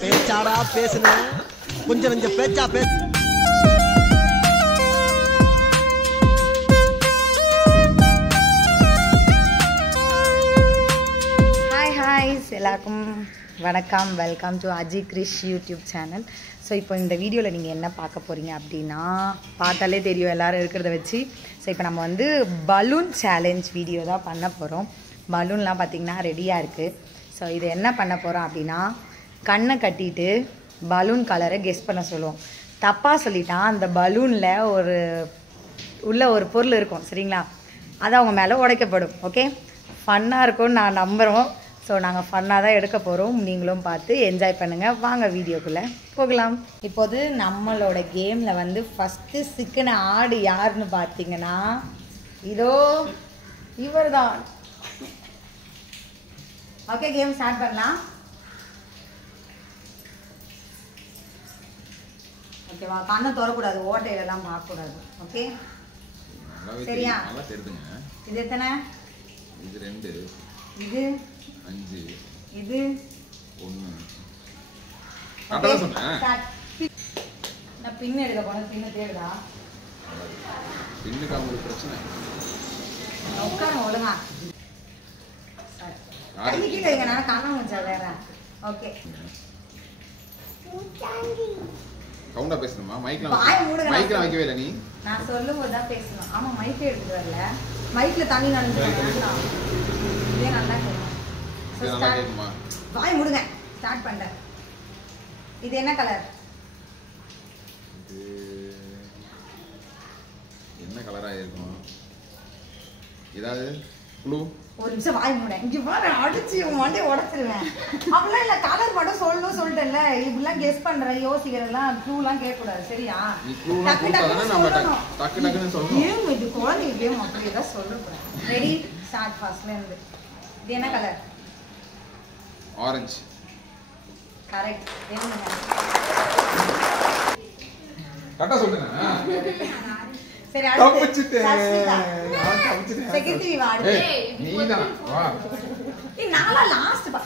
பேச்சாடா பேசுன கொஞ்சம் கொஞ்சம் பேச்சா பேசு. ஹாய் எல்லாருக்கும் வணக்கம். Welcome to Aji Krish YouTube channel. So இப்போ இந்த வீடியோவில் நீங்கள் என்ன பார்க்க போகிறீங்க அப்படின்னா, பார்த்தாலே தெரியும் எல்லோரும் இருக்கிறத வச்சு. ஸோ இப்போ நம்ம வந்து பலூன் சேலஞ்ச் வீடியோ தான் பண்ண போகிறோம். பலூன்லாம் பார்த்திங்கன்னா ரெடியாக இருக்குது. ஸோ இது என்ன பண்ண போகிறோம் அப்படின்னா, கண்ணை கட்டிட்டு பலூன் கலரை கெஸ் பண்ண சொல்லுவோம். தப்பாக சொல்லிட்டா அந்த பலூனில் உள்ள ஒரு பொருள் இருக்கும், சரிங்களா? அது அவங்க மேலே உடைக்கப்படும். ஓகே, ஃபன்னாக இருக்கும்னு நான் நம்புகிறோம். ஸோ நாங்கள் ஃபன்னாக தான் எடுக்க போகிறோம். நீங்களும் பார்த்து என்ஜாய் பண்ணுங்கள். வாங்க வீடியோக்குள்ளே போகலாம். இப்போது நம்மளோட கேமில் வந்து ஃபஸ்ட்டு சிக்கின ஆடு யாருன்னு பார்த்தீங்கன்னா, இதோ இவர் தான். ஓகே, கேம் ஸ்டார்ட் பண்ணலாம். ஓகேவா? கண்ணை திறக்கூடாது, ஓட்டையிலலாம் பார்க்கக்கூடாது. ஓகே, சரியா? இது எத்தனை? இது 2, இது 5, இது 1. நான் பின் எடுக்க போனேன். பின்ன தேடுதா? பின்னுக்கு அவங்களுக்கு பிரச்சனை. உட்காருங்க ஒழுங்கா. கீழே இருங்க, நான் காண முடிச்சா வேற. ஓகே, கவுண்டா பேசணுமா? மைக்ல வைக்கவே இல்லை. நீ நான் சொல்லும் போது தான் பேசணும். ஆமா, மைக்கே எடுத்துட்டு வரல. மைக்ல தண்ணி நனைஞ்சு இதே நல்லா கேட்குமா? வாய் மூடுங்க. ஸ்டார்ட் பண்ணுறேன். இது என்ன கலர்? என்ன கலரா இருக்கும்? ஏதாவது ப்ளூ? ஒரு நிமிஷம் வாய் மூட. இங்க பாரு, அடிச்சு மண்டே உடைச்சிருவேன். அப்படிலாம் இல்ல, கலர் மட்டும் சொல்லணும் சொல்லிட்டேன்ல. இப்படிலாம் கெஸ் பண்ற யோசிக்கிறதெல்லாம் க்ளூலாம் கேட்கக்கூடாது, சரியா? டக்கு டக்குன்னு சொல்லணும். ஏன் இது குழந்தைங்க கேம் அப்படி ஏதாவது சொல்லக்கூடாது. Ready, start. ஃபர்ஸ்ட்ல இருந்து. இது என்ன கலர்? ஆரஞ்சு. கரெக்ட். கரெக்டா சொல்றேன். சரி, அடுத்து செக்யூரிட்டி வா. அடுத்து நீதான் வா. நாளா லாஸ்ட் பா.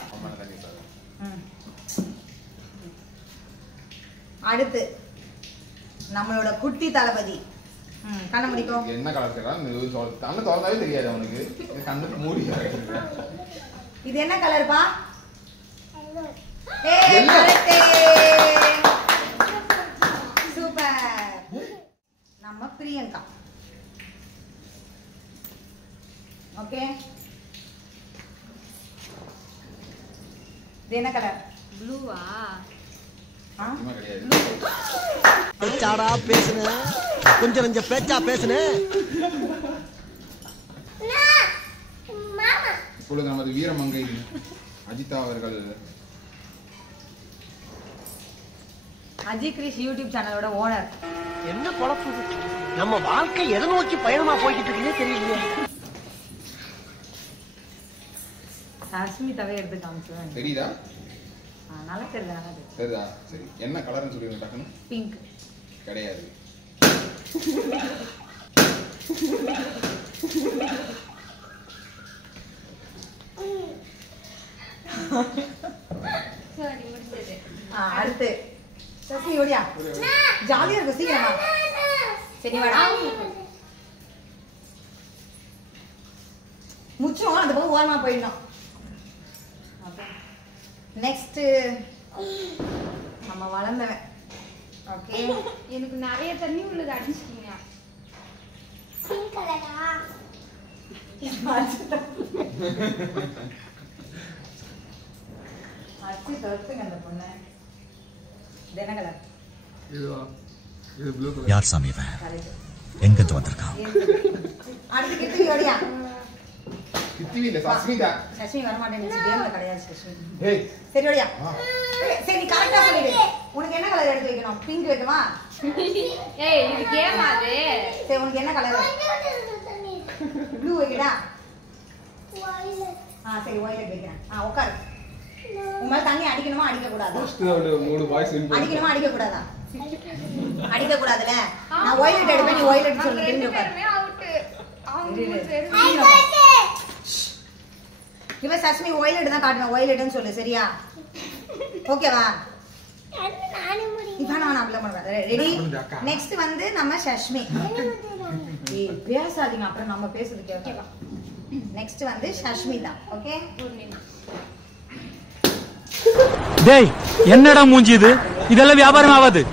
அடுத்து நம்மளோட குட்டி தளபதி. கண்ண முடிக்கும். என்ன கலர் கேக்குறான்? கண்ணு திறந்தாவே தெரியாது அவனுக்கு. கண்ணு மூடி. இது என்ன கலர்ப்பா? ஏய், கரெக்ட். சூப்பர். நம்ம பிரியங்கா. ஓகே, இது என்ன கலர்? ப்ளூவா? பேச்சாடா பேசுன கொஞ்சம் கொஞ்சம் பேச்சா பேசுன. இப்பொழுது நமது வீரமங்கை அஜிதா அவர்கள் அஜி கிரிஷ் யூடியூப் சேனலோட ஓனர். என்ன பொழப்பு நம்ம வாழ்க்கை எதை நோக்கி பயணமா போய்கிட்டு இருக்குன்னே தெரியலையே. அஸ்மிதாவே எடுத்து காமிச்சுவேன். தெரியுதா? நல்லா தெரியுது, நல்லா தெரியுது. சரிதா? சரி, என்ன கலர்னு சொல்லுங்க டக்குன்னு. பிங்க். கிடையாது. சரி, முடிஞ்சது. அடுத்து சசி ஓடியா. ஜாலியா இருக்கு, சீக்கிரமா. சரி வாடா. முச்சோம் அந்த பக்கம் ஓரமா போயிடணும். ஓகே, நெக்ஸ்ட் நம்ம வளர்ந்தவன். ஓகே, எனக்கு நிறைய தண்ணி உள்ளது அடிச்சிட்டீங்க. அடிச்சு தடுத்துங்க அந்த பொண்ணை. இது என்ன கலர்? இது ப்ளூ கலர். யார் சாமி இவன்? எங்க இருந்து வந்திருக்கான்? அடுத்து கிட்டி ஓடியா. கிட்டிவி இல்ல, சஸ்மிதா. சஷ்மி வர மாட்டேங்குது, கேம்ல கிடையாது சஷ்மி. ஏய், சரி ஓடியா. சரி, நீ கரெக்டா சொல்லிடு. உனக்கு என்ன கலர் எடுத்து வைக்கணும்? பிங்க் வைக்கவா? ஏய், இது கேம் அது. சரி, உனக்கு என்ன கலர்? ப்ளூ வைக்கடா. சரி, வயலட் வைக்கிறேன். உட்காரு. உங்க தண்ணி அடிக்கணுமா அடிக்க கூடாதா? அடிக்கணுமா அடிக்க கூடாதா? அடிக்க கூடாதுல. நான் வயலட் எடுப்பேன், நீ வயலட் சொல்லு. அவுட். அவங்க இவ சஷ்மி வயலட் தான் காட்டணும், வயலட்னு சொல்லு சரியா? ஓகேவா? ரெடி? நெக்ஸ்ட் வந்து நம்ம சஷ்மி. பேசாதீங்க, அப்புறம் நம்ம பேசுறது கேட்கலாம். நெக்ஸ்ட் வந்து சஷ்மி தான். ஓகே, டேய் என்னடா மூஞ்சி இது? இதெல்லாம் வியாபாரம் ஆகாது.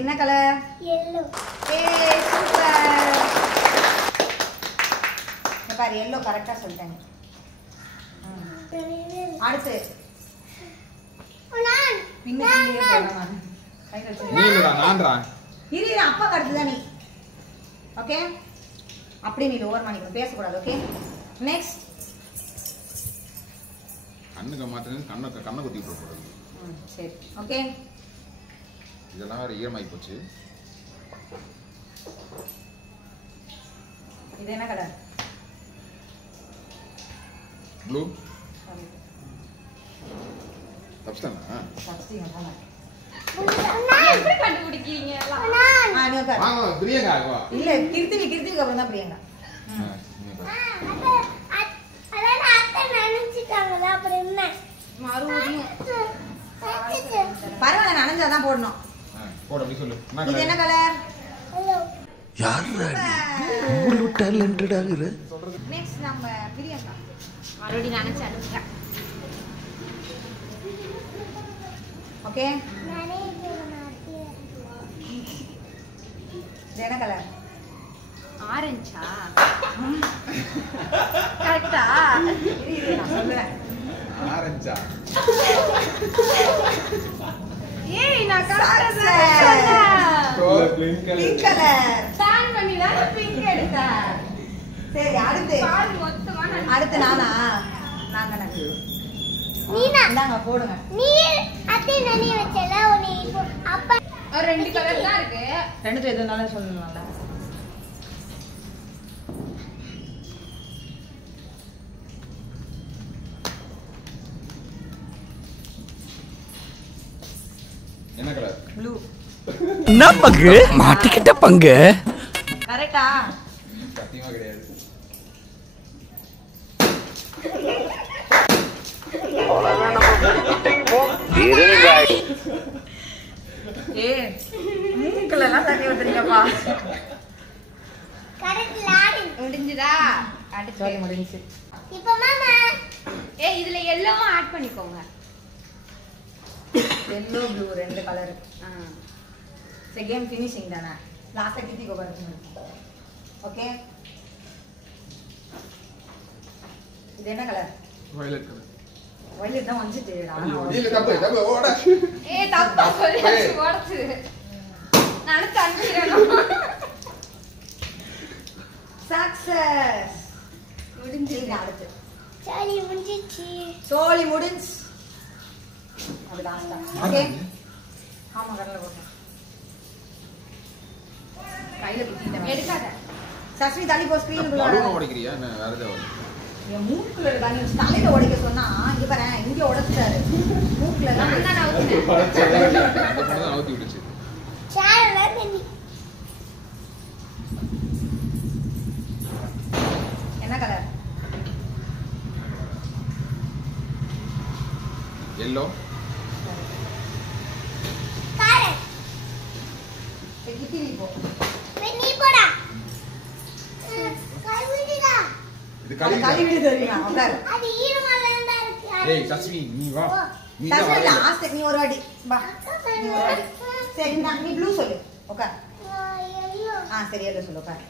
என்ன கலர்? yellow. ஏய் சூப்பர். பாரு yellow கரெக்ட்டா சொல்லிட்டேன். அடுத்து நான் பின்னாடியே போறேன். கையில வச்சு நீடா நான்டா. இரு அப்பா கரெக்ட் தான் நீ. ஓகே? அப்படியே நீ ஓவர் மானிக்க பேச கூடாது. ஓகே? நெக்ஸ்ட் கண்ணுக்கு மாத்திரம் கண்ணை குத்தி போடுறது. சரி. ஓகே? இதெல்லாம் வேற ஈரமாயி போச்சு. இது என்ன கலர்? ப்ளூ. தப்ஸ்தானா? தப்ஸ்தீங்க போங்க. எப்படி கண்டுபிடிக்கிறீங்க எல்லாம்? நீ உட்கார். வாங்க பிரியங்கா வா. இல்ல கிருத்திக்கு அப்புறம் தான் பிரியங்கா. மறுபடியும் பரவாயில்ல, நனைஞ்சாதான் போடணும். போடு அப்படி சொல்லு. இது என்ன கலர்? யாருடா நீ? இவ்வளவு டேலண்டடா இரு. நெக்ஸ்ட் நம்ம பிரியங்கா. மறுபடியும் நினைச்சு அனுப்பிட்டேன். ஓகே? இது என்ன கலர்? ஆரஞ்சா? கரெக்டா? இரு நான் சொல்றேன். ஆரஞ்சா. ஏய் நான் கரெக்ட்டா பிங்க் கலர். ஸ்டாண்ட் பண்ணி தான் பிங்க் எடுத்தேன். சரி அடுத்து. பால் மொத்தமா நான் அடுத்து நானா? நான் தானே. இந்தாங்க போடுங்க. ஒரு ரெண்டு கலர் தான் இருக்கு. ரெண்டுத்துல எது வேணாலும் சொல்லலாம்ல. என்ன கலர்? ப்ளூ. என்ன பங்கு? மாட்டிக்கிட்ட பங்கு. கரெக்ட்டா? சத்தியமா கிடையாது. ஏய் மூக்குலலாம் தண்ணி ஊத்துறீங்கப்பா. முடிஞ்சுதா? அடுத்து சரி முடிஞ்சுச்சு. ஏய் இதுல எல்லோவும் ஆட் பண்ணிக்கோங்க. எல்லோ ப்ளூ ரெண்டு கலர். செகண்ட் ஃபினிஷிங் தானே. லாஸ்டா கிட்டி கோபர். ஓகே? இது என்ன கலர்? Violet colour. வயலட் தான் வந்துட்டேடா. இல்ல தப்பு ஓட. ஏய் தப்பா சொல்லியாச்சு ஓடுச்சு. நான் கன்ஃபியூஸ். சக்சஸ். முடிஞ்சிருச்சு. அடுத்து சோலி முடிஞ்சு. அது லாஸ்டா. ஓகே? ஆமா கடல போடு. கையில குத்திட்டேன். எடுக்காத. சஸ்மி தள்ளி போ ஸ்கிரீனுக்குள்ள. பலூன் உடைக்கிறியா என்ன வேற ஏதாவது? என் மூக்குல தண்ணி வச்சு தலையில உடைக்க சொன்னா இங்க பாரு இங்க உடைச்சிட்டாரு. மூக்குல நான் தான் ஊத்துனேன். அந்த பொண்ணு தான் அவுத்தி விட்டுச்சு. என்ன கலர்? எல்லோ. கிட்டி போ. இது அது கழுவி தெரியுமா? உட்கார். ஏய் சஸ்மி நீ வா. நீ தான் சஸ்மி வா. லாஸ்ட் நீ ஒரு வாட்டி வா. நீ ஒரு வாட்டி. சரி நீ ப்ளூ சொல்லு. உட்கார். சரி எல்லோ சொல்லு. உட்கார்.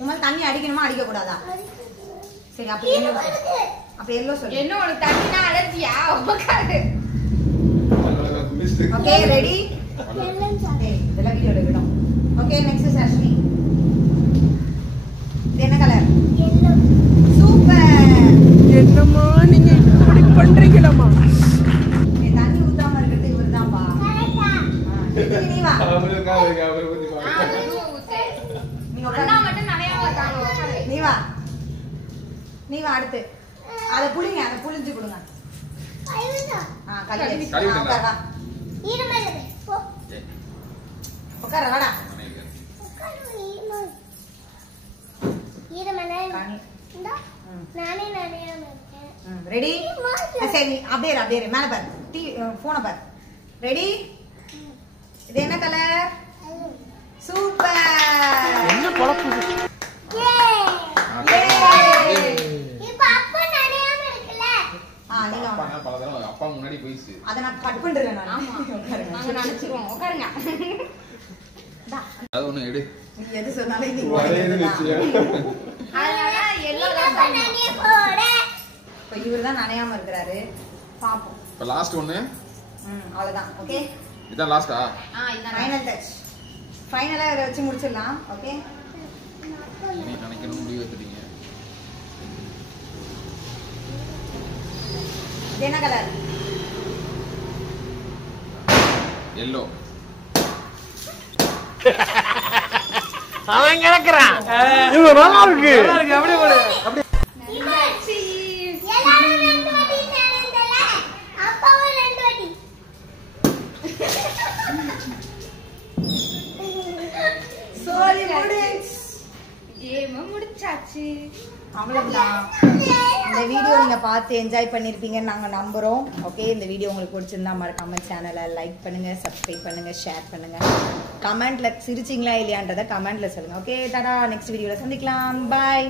உங்க தண்ணி அடிக்கணுமா அடிக்க கூடாதா? சரி அப்ப எல்லோ சொல்லு. அப்ப எல்லோ சொல்லு. என்ன உனக்கு தண்ணினா அலர்ஜியா? உட்காரு. Okay ready? இதெல்லாம் வீடியோல விடும். Okay next Sashmi. இது என்ன கலர்? சூப்பர். என்னம்மா நீங்க இப்படி பண்றீங்களாமா? நீ தண்ணி ஊத்தாம இருக்கிறது இவர்தான்ப்பா. நீ வா. அவரை பத்தி பாருங்க. நீ அண்ணா உட்கார். மட்டும் நிறைய வந்தாங்க. உட்காரு. நீ வா அடுத்து. அத புளிங்க, அத புளிஞ்சு கொடுங்க. கழுவி கழுவி உட்கார் வா. உட்கார வாடா. நானே நனையாம இருக்கேன். ரெடி? சரி அப்படியே மேல பாரு, போனை பாரு. ரெடி? இது என்ன கலர்? சூப்பர். என்ன பொழப்பு? இப்ப அப்பா நனையாம இருக்குல. நீங்க பல தடவை அப்பா முன்னாடி போயிடுச்சு. அத நான் கட் பண்றேன் நான். ஆமா நாங்க நினைச்சிருவோம். உட்காருங்க. அது ஒண்ணு எடு. நீ எது சொன்னாலும் நீ அதனால எல்லோ அப்பா நனைய போற. இப்ப இவர்தான் நனையாம இருக்கிறாரு. பாப்போம். இப்ப லாஸ்ட் ஒண்ணு. அவ்வளவுதான். ஓகே, இதான் லாஸ்டா? இதான் ஃபைனல் டச். ஃபைனலா இத வச்சு முடிச்சிடலாம். ஓகே, நீ நினைக்கணும் முடிவு எடுத்துட்டீங்க. இது என்ன கலர்? எல்லோ. அவன் கிடக்குறான். இது நல்லா இருக்கு. அப்படியே போடு. அப்படியே. எல்லாரும் 2 வாட்டி நனைந்தல. அப்பாவும் 2 வாட்டி. சோலி முடிஞ்ச். கேம் முடிச்சாச்சு. அவ்வளவுதான். இந்த வீடியோ நீங்க பார்த்து என்ஜாய் பண்ணிருப்பீங்கன்னு நாங்க நம்புறோம். ஓகே, இந்த வீடியோ உங்களுக்கு பிடிச்சிருந்தா மறக்காம சேனலை லைக் பண்ணுங்க, சப்ஸ்கிரைப் பண்ணுங்க, ஷேர் பண்ணுங்க. கமெண்ட்ல சிரிச்சிங்களா இல்லையான்றதை கமெண்ட்ல சொல்லுங்க. ஓகே, டாடா. நெக்ஸ்ட் வீடியோல சந்திக்கலாம். பாய்.